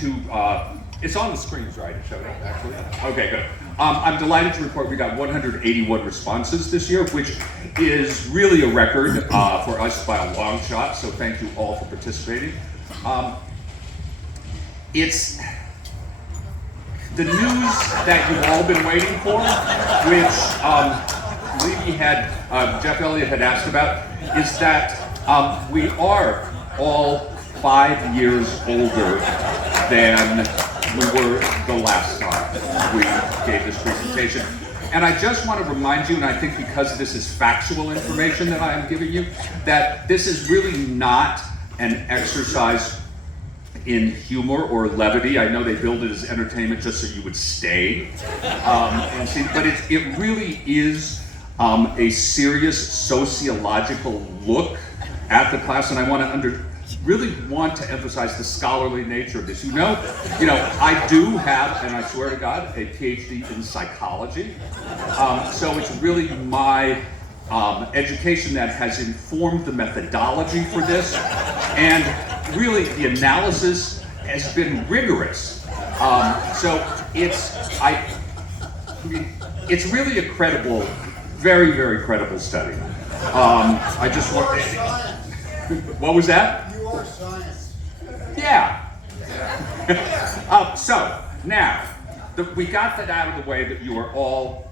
to, it's on the screens, right? It showed up, actually? Okay, good. I'm delighted to report we got 181 responses this year, which is really a record for us by a long shot, so thank you all for participating. It's the news that you've all been waiting for, which Jeff Elliott had asked about, is that we are all 5 years older than we were the last time we gave this presentation. And I just want to remind you, and I think because this is factual information that I am giving you, that this is really not an exercise in humor or levity. I know they build it as entertainment just so you would stay and see, but it really is a serious sociological look at the class, and I really want to emphasize the scholarly nature of this. You know, I do have, and I swear to God, a PhD in psychology. So it's really my education that has informed the methodology for this, and really the analysis has been rigorous. So it's really a credible, very, very credible study. I just want. What was that? You are science. Yeah. So now we got that out of the way that you are all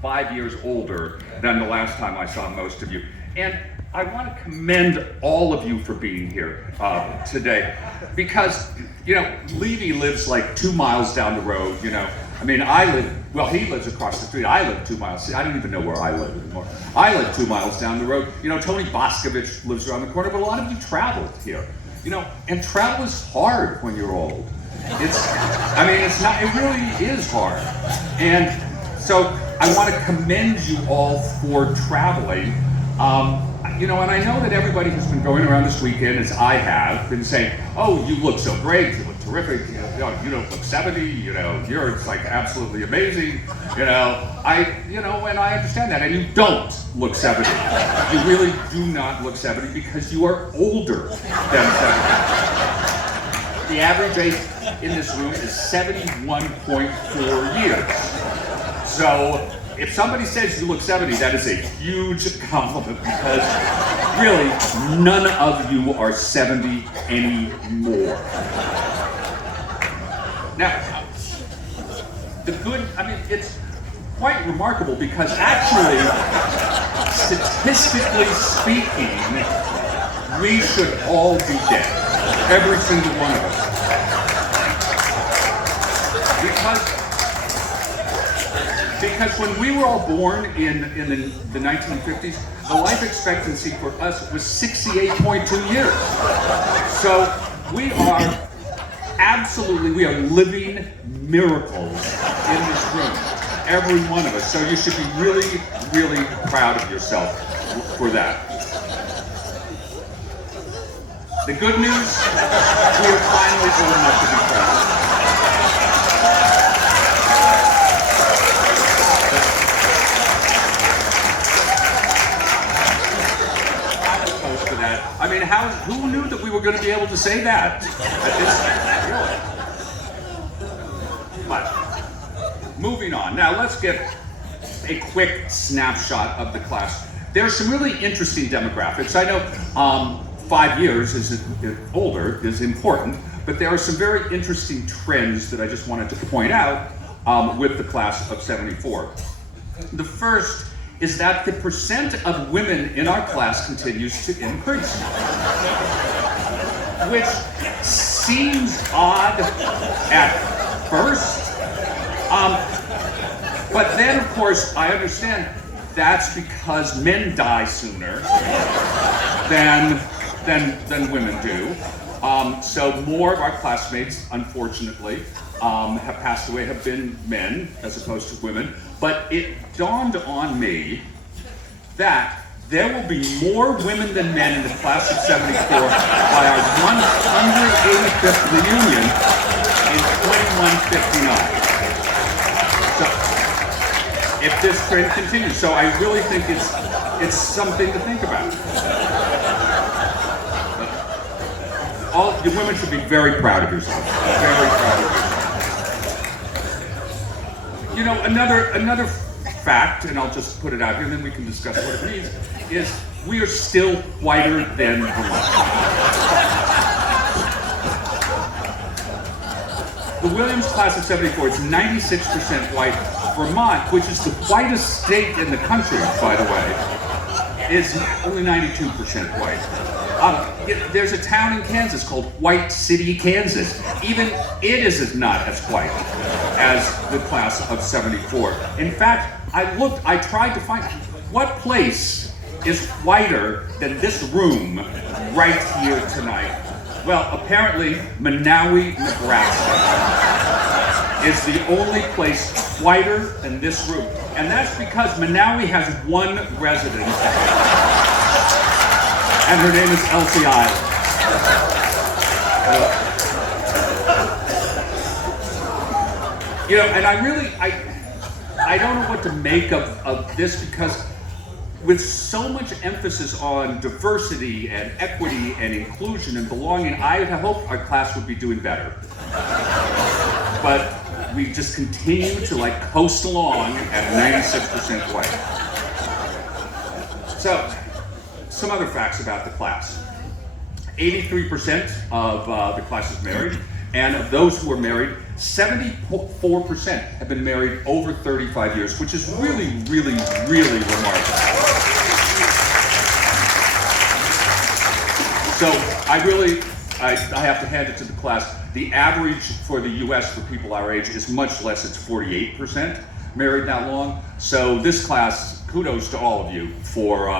5 years older than the last time I saw most of you, and I want to commend all of you for being here today, because Levy lives like 2 miles down the road. I mean, he lives across the street. I live 2 miles. I don't even know where I live anymore. I live 2 miles down the road. Tony Boscovich lives around the corner, but a lot of you traveled here. And travel is hard when you're old. It really is hard. And so I want to commend you all for traveling. And I know that everybody has been going around this weekend, as I have, been saying, "Oh, you look so great, you look terrific, you don't look 70, you're like absolutely amazing, and I understand that, and you don't look 70. You really do not look 70 because you are older than 70. The average age in this room is 71.4 years. So if somebody says you look 70, that is a huge compliment, because really, none of you are 70 anymore. Now, it's quite remarkable, because actually, statistically speaking, we should all be dead. Every single one of us. Because when we were all born in the 1950s, the life expectancy for us was 68.2 years. So we are living miracles in this room, every one of us. So you should be really, really proud of yourself for that. The good news, we are finally old enough to be proud. I mean, who knew that we were going to be able to say that at this point? Really? But moving on. Now let's get a quick snapshot of the class. There are some really interesting demographics. I know 5 years older is important, but there are some very interesting trends that I just wanted to point out with the class of 74. The first is that the percent of women in our class continues to increase, which seems odd at first, but then of course I understand that's because men die sooner than women do. So more of our classmates, unfortunately, have passed away, have been men as opposed to women. But it dawned on me that there will be more women than men in the class of 74 by our 185th reunion in 2159. So, if this trend continues. So I really think it's something to think about. all you women should be very proud of yourselves. Very proud of yourselves. You know, another fact, and I'll just put it out here, and then we can discuss what it means, is we are still whiter than Vermont. The Williams class of '74 is 96% white. Vermont, which is the whitest state in the country, by the way, is only 92% white. There's a town in Kansas called White City, Kansas. Even it is not as white as the class of '74. In fact, I tried to find what place is whiter than this room right here tonight. Well, apparently, Manawi, Nebraska is the only place whiter than this room. And that's because Manawi has one resident, and her name is Elsie Island. You know, and I don't know what to make of this, because with so much emphasis on diversity and equity and inclusion and belonging, I hope our class would be doing better. But we just continue to coast along at 96% white. So, some other facts about the class. 83% of the class is married, and of those who are married, 74% have been married over 35 years, which is really, really, really remarkable. So I have to hand it to the class. The average for the US for people our age is much less. It's 48% married that long. So this class, kudos to all of you for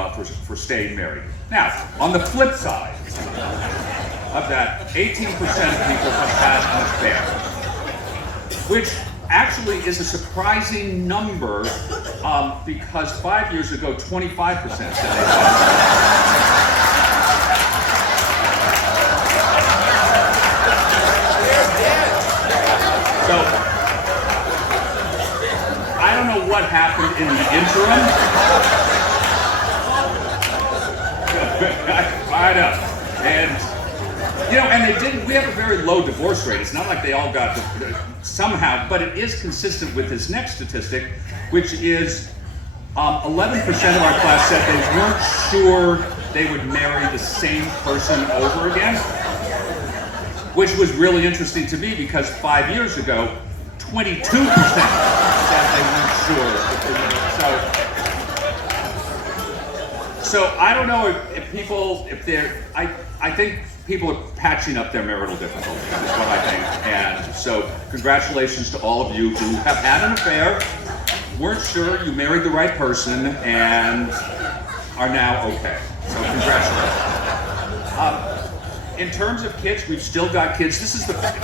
staying married. Now, on the flip side of that, 18% of people have had an affair, which actually is a surprising number, because 5 years ago, 25% said they had. So, I don't know what happened in the interim. I know. And, you know, and we have a very low divorce rate. It's not like they all got somehow, but it is consistent with this next statistic, which is 11% of our class said they weren't sure they would marry the same person over again, which was really interesting to me because 5 years ago, 22% said they weren't sure if they would. So I don't know I think people are patching up their marital difficulties, is what I think. And so congratulations to all of you who have had an affair, weren't sure you married the right person, and are now okay. So congratulations. In terms of kids, we've still got kids.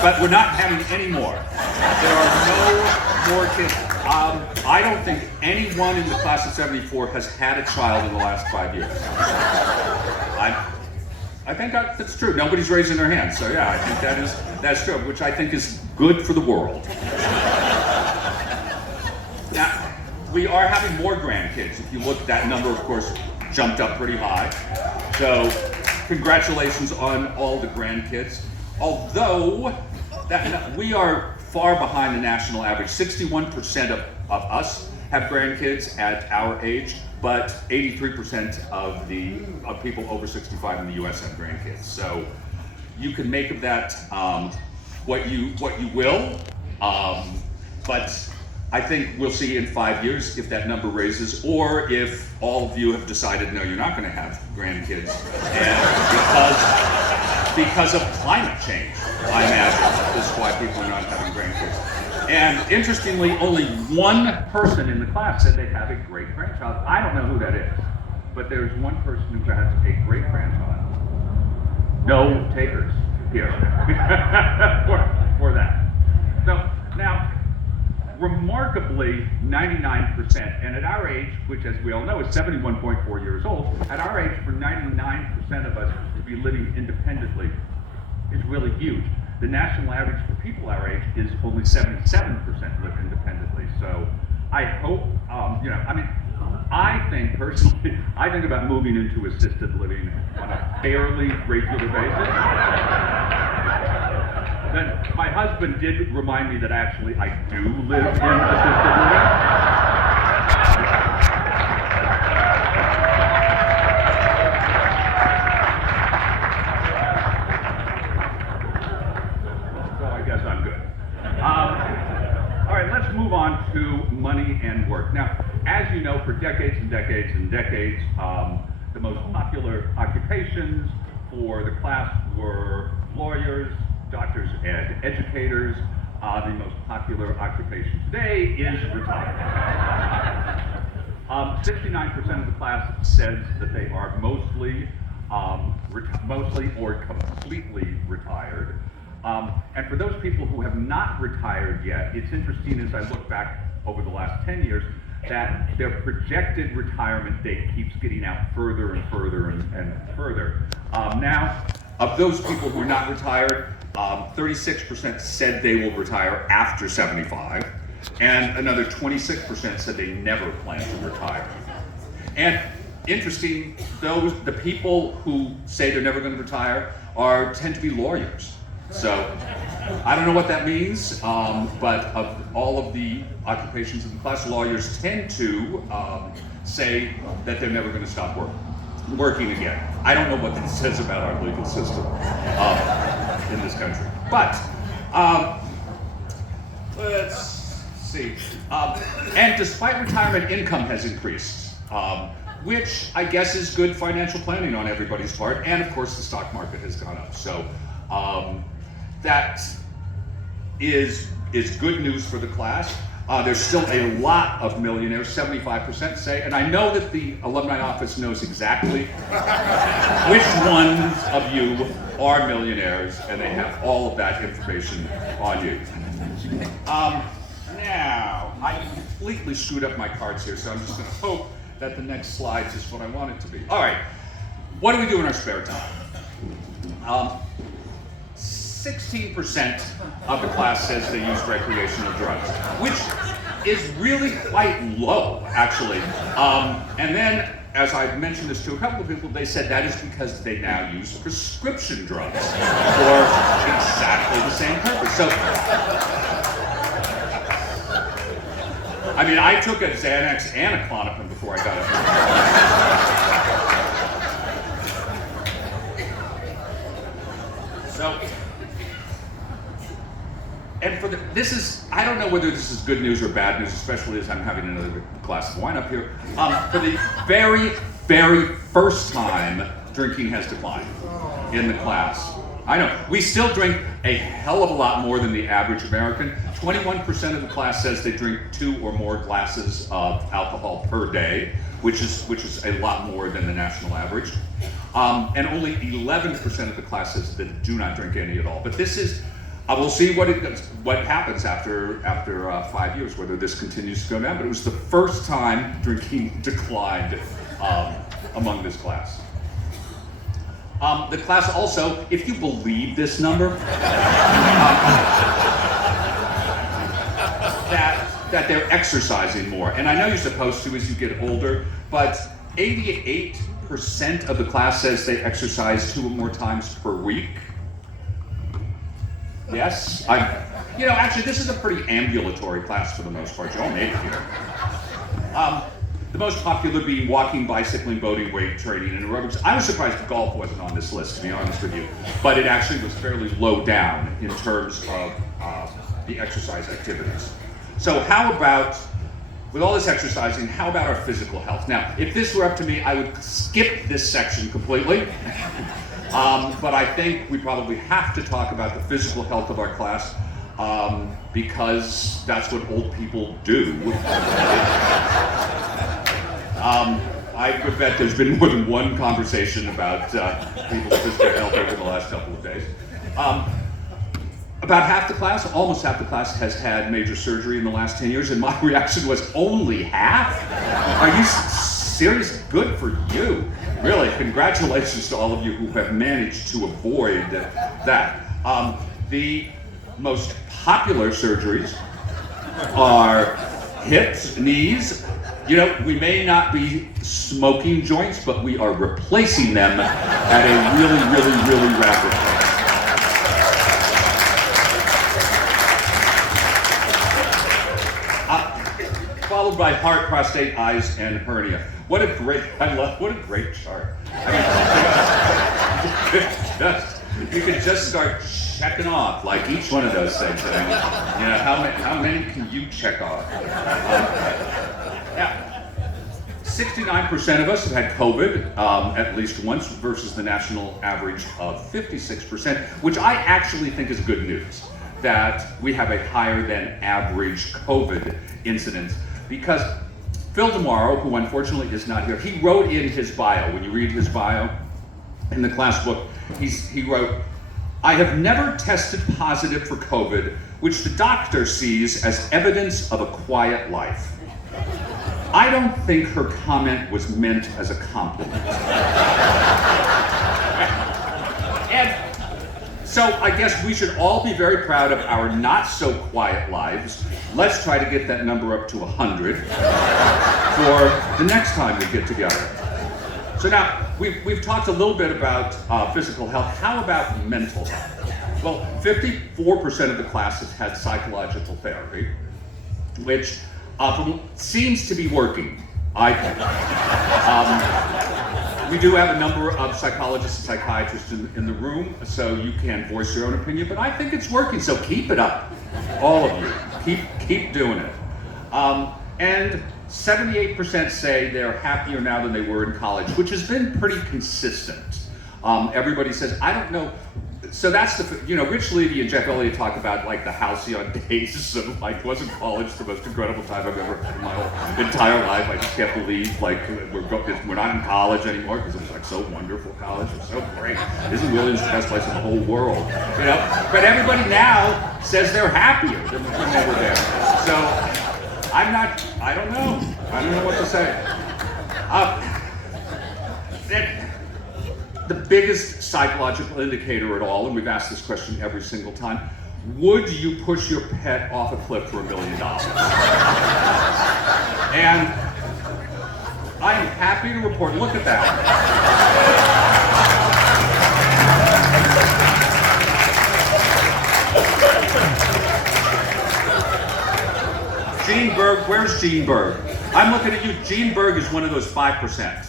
But we're not having any more. There are no more kids. I don't think anyone in the class of '74 has had a child in the last 5 years. I think that's true. Nobody's raising their hand. So yeah, I think that's true, which I think is good for the world. Now, we are having more grandkids. If you look, that number, of course, jumped up pretty high. So congratulations on all the grandkids. Although we are far behind the national average. 61% of us have grandkids at our age, but 83% of people over 65 in the US have grandkids. So you can make of that what you will, but I think we'll see in 5 years if that number raises, or if all of you have decided, no, you're not going to have grandkids, and because of climate change, I imagine this is why people are not having grandkids. And interestingly, only one person in the class said they have a great-grandchild. I don't know who that is, but there's one person who has a great-grandchild. No takers here for that. So now, remarkably, 99%, and at our age, which as we all know is 71.4 years old, at our age, for 99% of us to be living independently is really huge. The national average for people our age is only 77% live independently. So I hope, I think, personally, I think about moving into assisted living on a fairly regular basis. Then my husband did remind me that actually I do live in assisted living. So I guess I'm good. All right, let's move on to money and work. Now, as you know, for decades and decades and decades, the most popular occupations for the class were lawyers, doctors, and educators. The most popular occupation today is retirement. 69% of the class says that they are mostly or completely retired. And for those people who have not retired yet, it's interesting as I look back over the last 10 years that their projected retirement date keeps getting out further and further and further. Now, of those people who are not retired, 36% said they will retire after 75, and another 26% said they never plan to retire. And interesting, the people who say they're never going to retire tend to be lawyers. So I don't know what that means, but of all of the occupations in the class, lawyers tend to say that they're never going to stop working again. I don't know what that says about our legal system in this country. But let's see. And despite retirement, income has increased, which I guess is good financial planning on everybody's part. And of course, the stock market has gone up. So that is good news for the class. There's still a lot of millionaires, 75% say, and I know that the alumni office knows exactly which ones of you are millionaires, and they have all of that information on you. Now, I completely screwed up my cards here, so I'm just going to hope that the next slide is what I want it to be. All right, what do we do in our spare time? 16% of the class says they use recreational drugs, which is really quite low, actually. And then, as I've mentioned this to a couple of people, they said that is because they now use prescription drugs for exactly the same purpose. So, I mean, I took a Xanax and a Klonopin before I got it. So, and this is, I don't know whether this is good news or bad news, especially as I'm having another glass of wine up here. For the very, very first time, drinking has declined in the class. I know, we still drink a hell of a lot more than the average American. 21% of the class says they drink 2 or more glasses of alcohol per day, which is a lot more than the national average. And only 11% of the class says they do not drink any at all. But this is, we'll see what happens after 5 years, whether this continues to go down. But it was the first time drinking declined among this class. The class also, if you believe this number, that they're exercising more. And I know you're supposed to as you get older, but 88% of the class says they exercise 2 or more times per week. Yes, actually this is a pretty ambulatory class for the most part. You all made it here. The most popular being walking, bicycling, boating, weight training, and aerobics. I was surprised golf wasn't on this list, to be honest with you, but it actually was fairly low down in terms of the exercise activities. So how about, with all this exercising, how about our physical health? Now, if this were up to me, I would skip this section completely. But I think we probably have to talk about the physical health of our class because that's what old people do. I would bet there's been more than one conversation about people's physical health over the last couple of days. About half the class, almost half the class, has had major surgery in the last 10 years, and my reaction was, only half? Are you serious? Good for you. Really, congratulations to all of you who have managed to avoid that. The most popular surgeries are hips, knees, You know, we may not be smoking joints, but we are replacing them at a really, really, really rapid pace. Followed by heart, prostate, eyes, and hernia. What a great chart. I mean, you can just start checking off like each one of those things. You know, how many can you check off? Yeah. 69% of us have had COVID at least once versus the national average of 56%, which I actually think is good news, that we have a higher than average COVID incidence. Because Phil DeMauro, who unfortunately is not here, he wrote in his bio, when you read his bio in the class book, he wrote, "I have never tested positive for COVID, which the doctor sees as evidence of a quiet life." I don't think her comment was meant as a compliment. And so I guess we should all be very proud of our not so quiet lives. Let's try to get that number up to 100 for the next time we get together. So now, we've talked a little bit about physical health. How about mental health? Well, 54% of the class has had psychological therapy, which seems to be working, I think. We do have a number of psychologists and psychiatrists in the room, so you can voice your own opinion, but I think it's working, so keep it up, all of you. Keep doing it. And 78% say they're happier now than they were in college, which has been pretty consistent. Everybody says, I don't know. So that's Rich Levy and Jeff Elliott talk about like the halcyon days of like, wasn't college the most incredible time I've ever had in my whole entire life? I just can't believe like we're not in college anymore because it was like so wonderful. College was so great. Isn't Williams the best place in the whole world? You know, but everybody now says they're happier than when they were there. So I don't know. I don't know what to say. The biggest psychological indicator at all, and we've asked this question every single time, would you push your pet off a cliff for $1 million? And I am happy to report, look at that. Gene Berg, where's Gene Berg? I'm looking at you. Gene Berg is one of those 5%.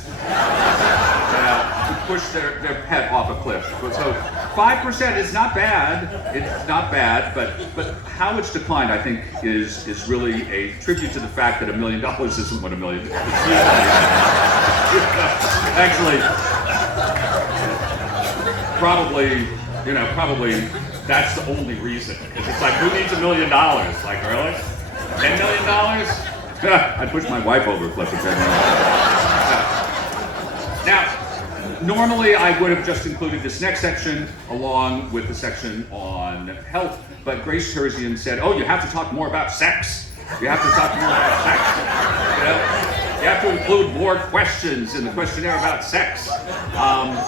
Who push their pet off a cliff. So 5% is not bad. It's not bad, but how it's declined, I think, is really a tribute to the fact that $1 million isn't what $1 million is. Actually, probably that's the only reason. It's like, who needs $1 million? Like, really? $10 million? I'd push my wife over a cliff for $10 million. Now, normally I would have just included this next section along with the section on health, but Grace Terzian said, oh, you have to talk more about sex. You have to talk more about sex. You have to include more questions in the questionnaire about sex.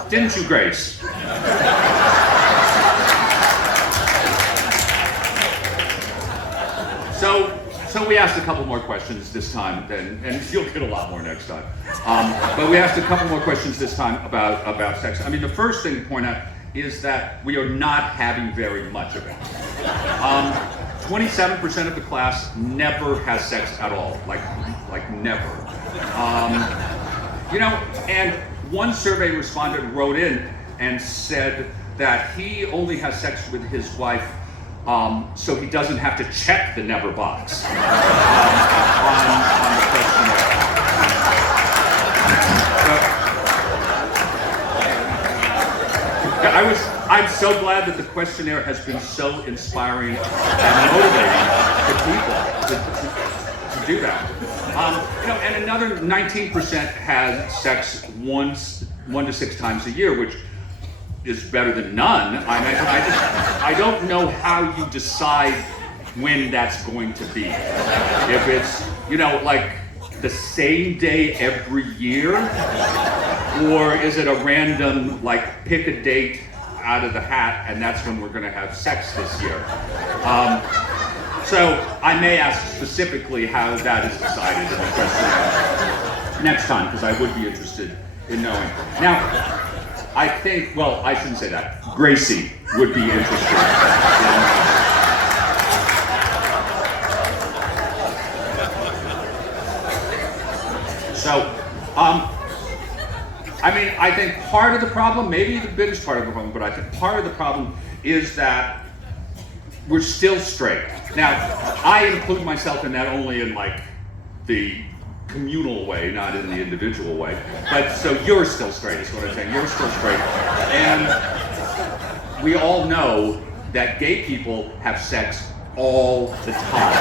Didn't you, Grace? So we asked a couple more questions this time, and you'll get a lot more next time. But we asked a couple more questions this time about sex. I mean, the first thing to point out is that we are not having very much of it. 27% of the class never has sex at all, like never. And one survey respondent wrote in and said that he only has sex with his wife so he doesn't have to check the never box on the questionnaire. I'm so glad that the questionnaire has been so inspiring and motivating to people to do that. And another 19% has sex 1 to 6 times a year, which is better than none. I don't know how you decide when that's going to be. If it's, like the same day every year, or is it a random, like, pick a date out of the hat and that's when we're gonna have sex this year. So I may ask specifically how that is decided in the question next time, because I would be interested in knowing. Now, I think, well, I shouldn't say that. Gracie would be interested in. So, I mean, I think part of the problem, maybe the biggest part of the problem, but I think part of the problem is that we're still straight. Now, I include myself in that only in like the communal way, not in the individual way. But so you're still straight is what I'm saying. You're still straight. And we all know that gay people have sex all the time.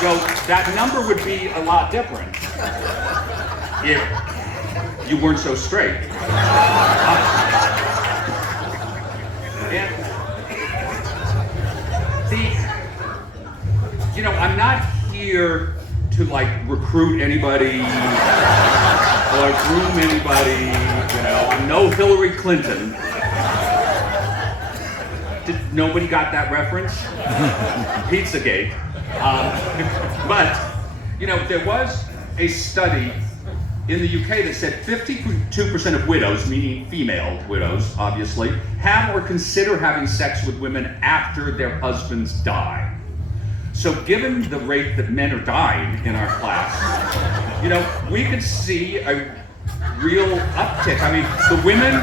So that number would be a lot different if you weren't so straight. And you know, I'm not here to like recruit anybody or groom anybody. You know, I'm no Hillary Clinton. Nobody got that reference? Pizzagate. But, you know, there was a study in the UK that said 52% of widows, meaning female widows, obviously, have or consider having sex with women after their husbands die. So given the rate that men are dying in our class, you know, we could see a real uptick. I mean, the women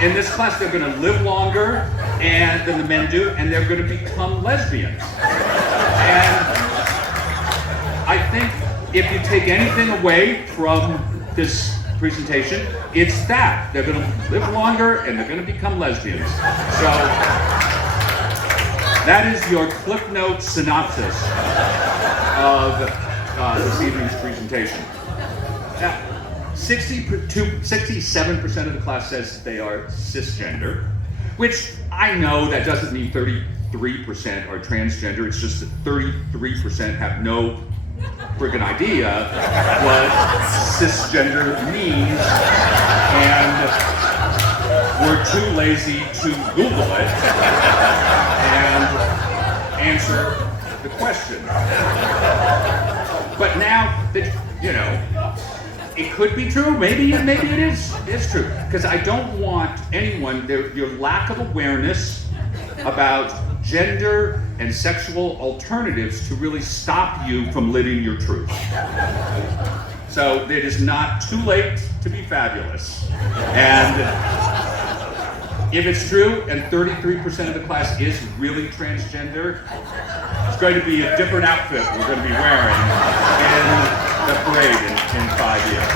in this class, they're going to live longer than the men do, and they're going to become lesbians. And I think if you take anything away from this presentation, it's that. They're going to live longer and they're going to become lesbians. So that is your Cliff Notes synopsis of this evening's presentation. Now, 67% of the class says they are cisgender, which I know that doesn't mean 33% are transgender. It's just that 33% have no friggin' idea what cisgender means, and we're too lazy to Google it and answer the question. But now that, you know, it could be true, maybe it is true. Because I don't want anyone, your lack of awareness about gender and sexual alternatives to really stop you from living your truth. So it is not too late to be fabulous. And if it's true and 33% of the class is really transgender, it's going to be a different outfit we're going to be wearing in the parade in 5 years.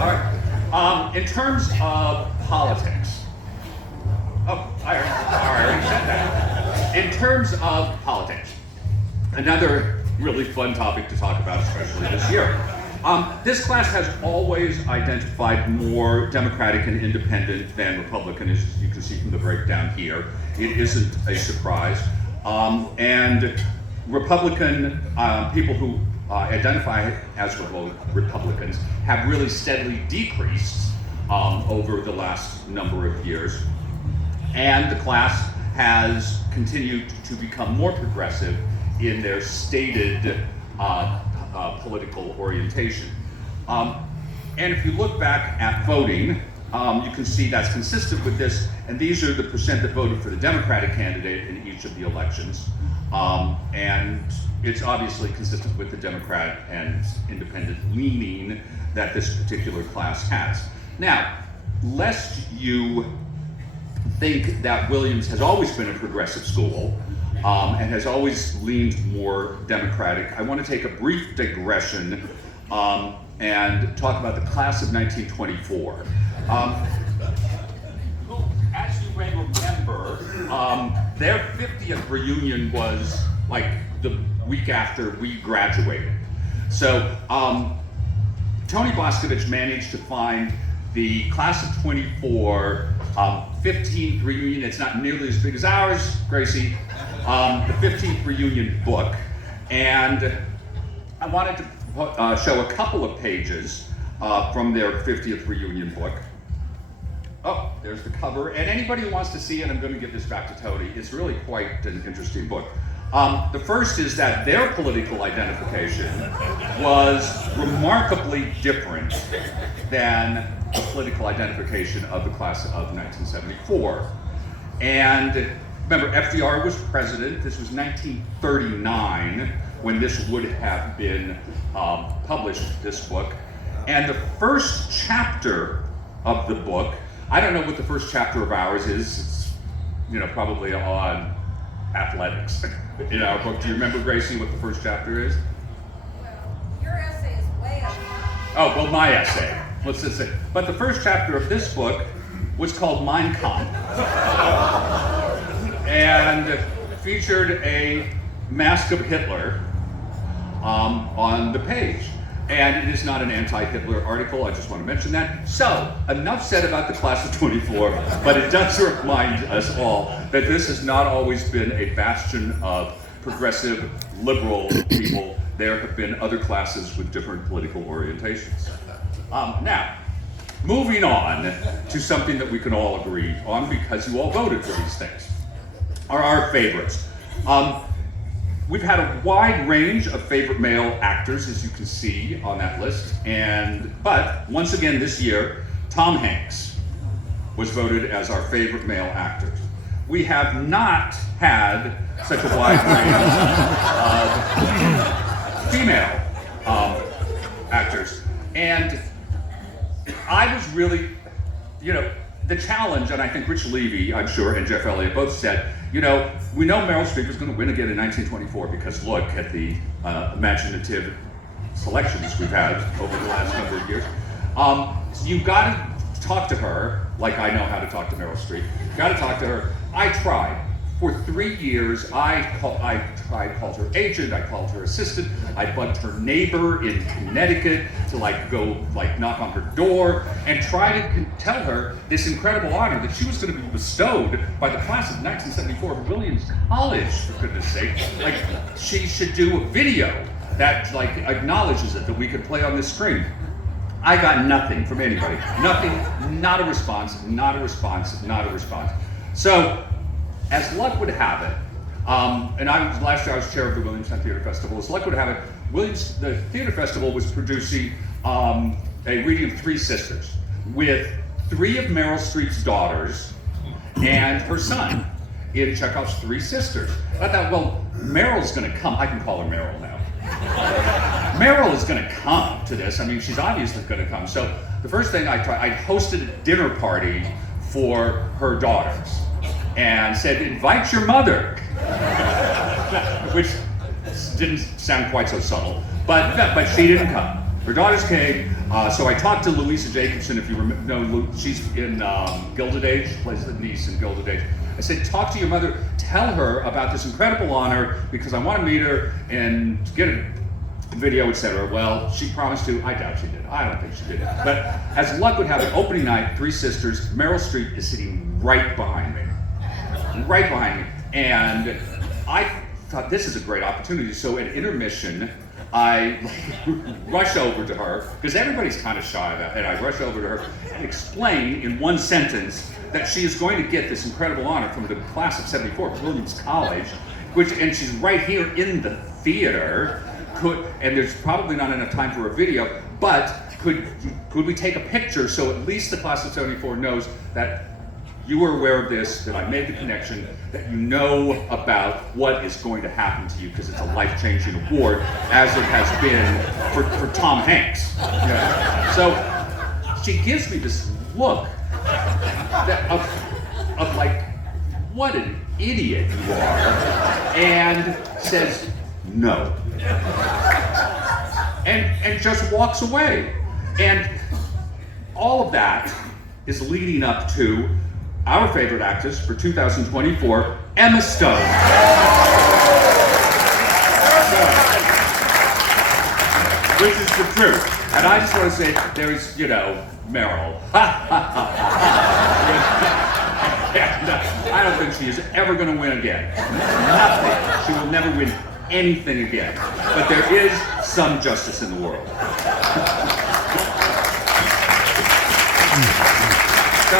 All right. In terms of politics, I already said that. In terms of politics, another really fun topic to talk about, especially this year. This class has always identified more Democratic and Independent than Republican, as you can see from the breakdown here. It isn't a surprise. And Republican people who identify as Republicans have really steadily decreased over the last number of years. And the class has continued to become more progressive in their stated political orientation. And if you look back at voting, you can see that's consistent with this, and these are the percent that voted for the Democratic candidate in each of the elections. And it's obviously consistent with the Democrat and Independent leaning that this particular class has. Now, lest you think that Williams has always been a progressive school, and has always leaned more Democratic, I want to take a brief digression and talk about the class of 1924. As you may remember, their 50th reunion was like the week after we graduated. So Tony Boscovich managed to find the class of 24 15th reunion. It's not nearly as big as ours, Gracie. The 15th reunion book, and I wanted to show a couple of pages from their 50th reunion book. Oh, there's the cover. And anybody who wants to see it, I'm going to give this back to Tony. It's really quite an interesting book. The first is that their political identification was remarkably different than the political identification of the class of 1974. And remember, FDR was president. This was 1939 when this would have been published, this book. And the first chapter of the book, I don't know what the first chapter of ours is. It's, probably on athletics in our book. Do you remember, Gracie, what the first chapter is? Well, your essay is way up. Oh, well, my essay. Let's just say. But the first chapter of this book was called Mein Kampf and featured a mask of Hitler on the page. And it is not an anti-Hitler article, I just want to mention that. So, enough said about the class of 24, but it does remind us all that this has not always been a bastion of progressive, liberal people. There have been other classes with different political orientations. Now, moving on to something that we can all agree on because you all voted for these things, are our favorites. We've had a wide range of favorite male actors, as you can see on that list, but once again this year, Tom Hanks was voted as our favorite male actor. We have not had such a wide range of female actors, and I was really, the challenge, and I think Rich Levy, I'm sure, and Jeff Elliott both said, we know Meryl Streep is going to win again in 1924 because look at the imaginative selections we've had over the last number of years. So you've got to talk to her like I know how to talk to Meryl Streep. You've got to talk to her. I tried. For 3 years, I called her agent, I called her assistant, I bugged her neighbor in Connecticut to go knock on her door and try to tell her this incredible honor that she was going to be bestowed by the class of 1974 at Williams College, for goodness sake. She should do a video that acknowledges it, that we could play on this screen. I got nothing from anybody. Nothing, not a response, not a response, not a response. So, as luck would have it, and last year I was chair of the Williamstown Theater Festival. As luck would have it, the theater festival was producing a reading of Three Sisters with 3 of Meryl Streep's daughters and her son in Chekhov's Three Sisters. I thought, well, Meryl's going to come. I can call her Meryl now. Meryl is going to come to this. I mean, she's obviously going to come. So the first thing I hosted a dinner party for her daughters and said, invite your mother, which didn't sound quite so subtle, but she didn't come. Her daughters came, so I talked to Louisa Jacobson, if you know, she's in Gilded Age, plays the niece in Gilded Age. I said, talk to your mother, tell her about this incredible honor, because I want to meet her and get a video, etc. Well, she promised to. I doubt she did. I don't think she did. But as luck would have it, opening night, Three Sisters, Meryl Streep is sitting right behind me. Right behind me. And I thought this is a great opportunity. So at intermission, I rush over to her, because everybody's kind of shy about it, and I rush over to her and explain in one sentence that she is going to get this incredible honor from the class of '74 at Williams College, and she's right here in the theater, and there's probably not enough time for a video, but could we take a picture so at least the class of '74 knows that you were aware of this, that I made the connection, that you know about what is going to happen to you, because it's a life-changing award, as it has been for Tom Hanks. Yeah. So she gives me this look of like, what an idiot you are, and says no. And just walks away. And all of that is leading up to our favorite actress for 2024, Emma Stone. Which is the truth. And I just want to say, there's, Meryl. And I don't think she is ever going to win again. Nothing. She will never win anything again. But there is some justice in the world. So,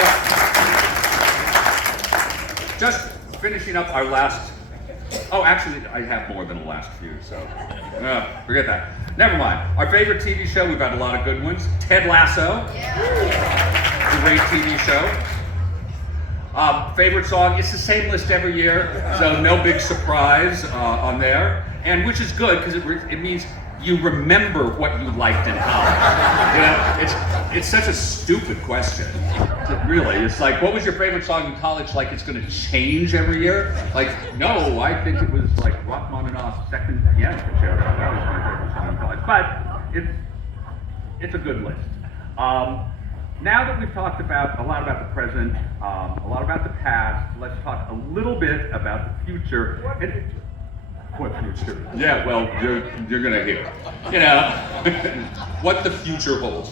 just finishing up our last. Oh, actually, I have more than the last few, so forget that. Never mind. Our favorite TV show, we've got a lot of good ones. Ted Lasso, great TV show. Favorite song, it's the same list every year, so no big surprise on there. And which is good, because it means you remember what you liked in college. You know, it's such a stupid question. Really, it's like, what was your favorite song in college? Like, it's going to change every year? Like, no, I think it was like Rachmaninoff's Second Piano Concerto. That was my favorite song in college. But it's a good list. Now that we've talked about a lot about the present, a lot about the past, let's talk a little bit about the future. What future? Yeah, well, you're gonna hear. You know, what the future holds.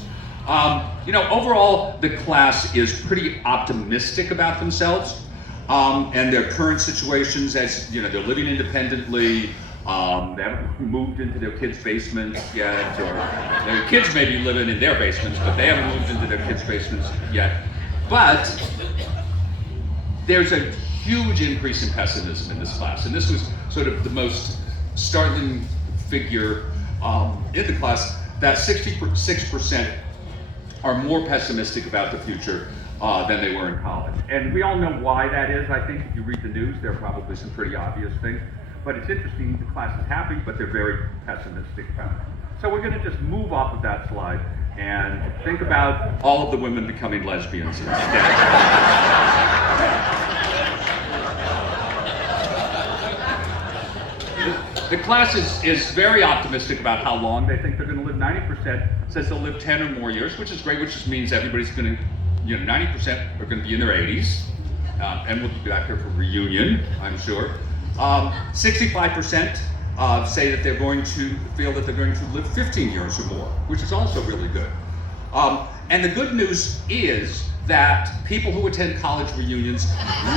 You know, overall, the class is pretty optimistic about themselves and their current situations. As you know, they're living independently. They haven't moved into their kids' basements yet, or their kids may be living in their basements, but they haven't moved into their kids' basements yet. But there's a huge increase in pessimism in this class, and this was sort of the most startling figure in the class, that 66% are more pessimistic about the future than they were in college. And we all know why that is. I think if you read the news, there are probably some pretty obvious things. But it's interesting, the class is happy, but they're very pessimistic about it. So we're gonna just move off of that slide and think about all of the women becoming lesbians instead. The class is very optimistic about how long they think they're going to live. 90% says they'll live 10 or more years, which is great, which just means everybody's going to, 90% are going to be in their 80s, and we'll be back here for reunion, I'm sure. 65% say that they're going to feel that they're going to live 15 years or more, which is also really good. And the good news is that people who attend college reunions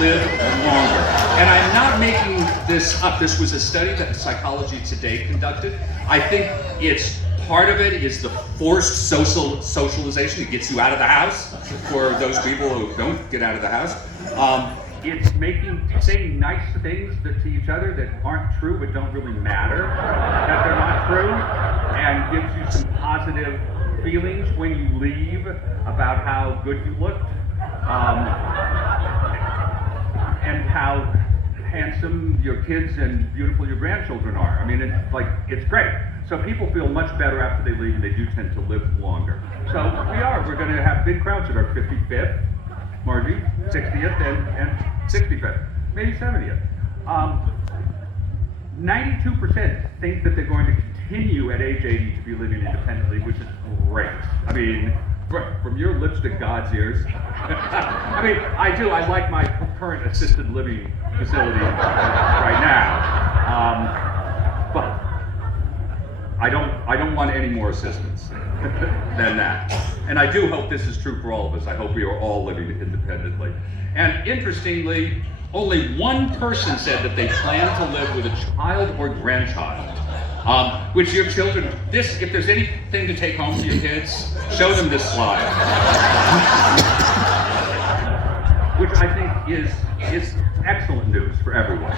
live longer. And I'm not making this up. This was a study that Psychology Today conducted. I think it's part of it is the forced socialization. It gets you out of the house for those people who don't get out of the house. It's saying nice things to each other that aren't true but don't really matter that they're not true, and gives you some positive feelings when you leave about how good you looked, and how handsome your kids and beautiful your grandchildren are. I mean, it's great. So people feel much better after they leave, and they do tend to live longer. So we're going to have big crowds at our 55th, Margie, 60th, and 65th, maybe 70th. 92% think that they're going to continue at age 80 to be living independently, which is great. I mean, from your lips to God's ears. I mean, I do. I like my current assisted living facility right now, but I don't want any more assistance than that. And I do hope this is true for all of us. I hope we are all living independently. And interestingly, only one person said that they plan to live with a child or grandchild. Which your children, if there's anything to take home to your kids, show them this slide. Which I think is excellent news for everyone.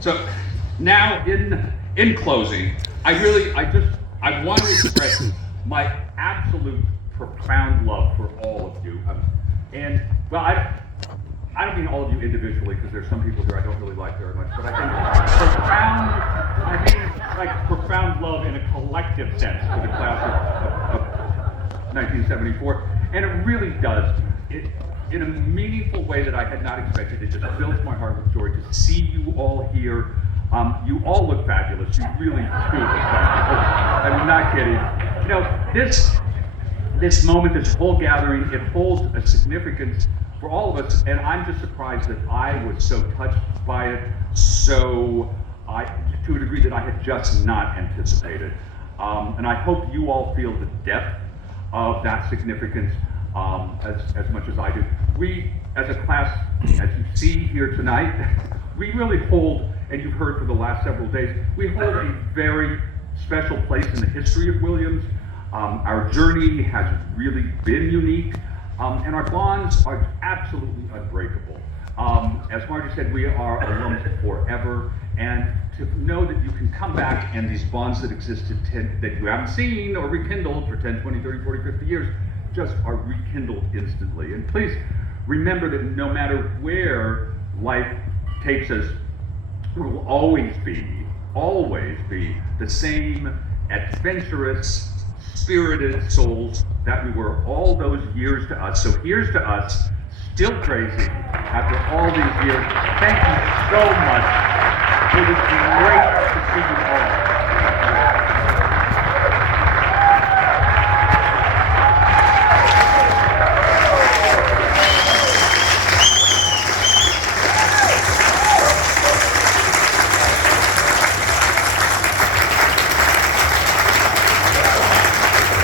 So now in closing, I want to express my absolute profound love for all of you. And well, I don't mean all of you individually, because there's some people here I don't really like very much, but I think profound love in a collective sense for the class of 1974. And it really does, in a meaningful way that I had not expected. It just fills my heart with joy to see you all here. You all look fabulous. You really do look fabulous. I'm not kidding. You know, this moment, this whole gathering, it holds a significance for all of us, and I'm just surprised that I was so touched by it, to a degree that I had just not anticipated. And I hope you all feel the depth of that significance as much as I do. We, as a class, as you see here tonight, we really hold, and you've heard for the last several days, we hold a very special place in the history of Williams. Our journey has really been unique, and our bonds are absolutely unbreakable. As Margie said, we are alums forever, and to know that you can come back and these bonds that existed that you haven't seen or rekindled for 10, 20, 30, 40, 50 years just are rekindled instantly. And please remember that no matter where life takes us, we will always be the same adventurous, spirited souls that we were all those years to us. So here's to us, still crazy after all these years. Thank you so much. It was great to see you all.